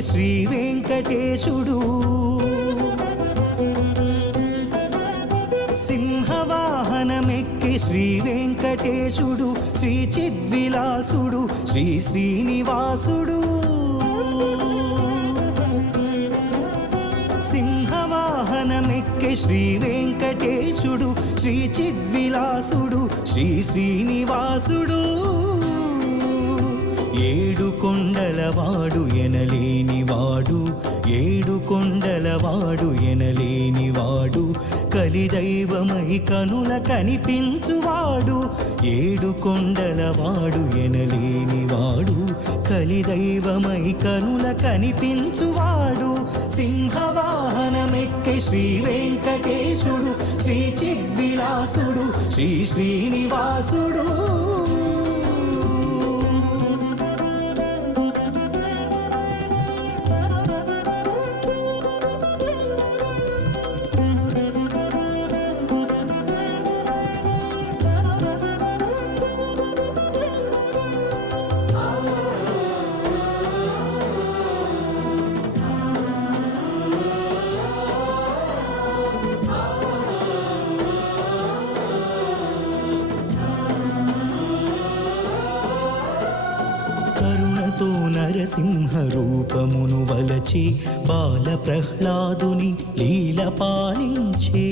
శ్రీ వెంకటేశుడు. సింహవాహనమెక్కి శ్రీ వెంకటేశుడు శ్రీ చిద్విలాసుడు శ్రీ శ్రీనివాసుడు. సింహవాహనమెక్కి శ్రీ వెంకటేశుడు శ్రీ చిద్విలాసుడు శ్రీ శ్రీనివాసుడు. కొండలవాడు ఎనలేనివాడు ఏడు కొండలవాడు ఎనలేనివాడు కలిదైవమై కనుల కనిపించువాడు ఏడు కొండలవాడు ఎనలేనివాడు కలిదైవమై కనుల కనిపించువాడు. సింహవాహనమెక్కి శ్రీ వెంకటేశుడు శ్రీ చిద్విలాసుడు శ్రీ శ్రీనివాసుడు. కరుణతో నరసింహ రూపమును వలచి బాల ప్రహ్లాదుని లీల పాలించే.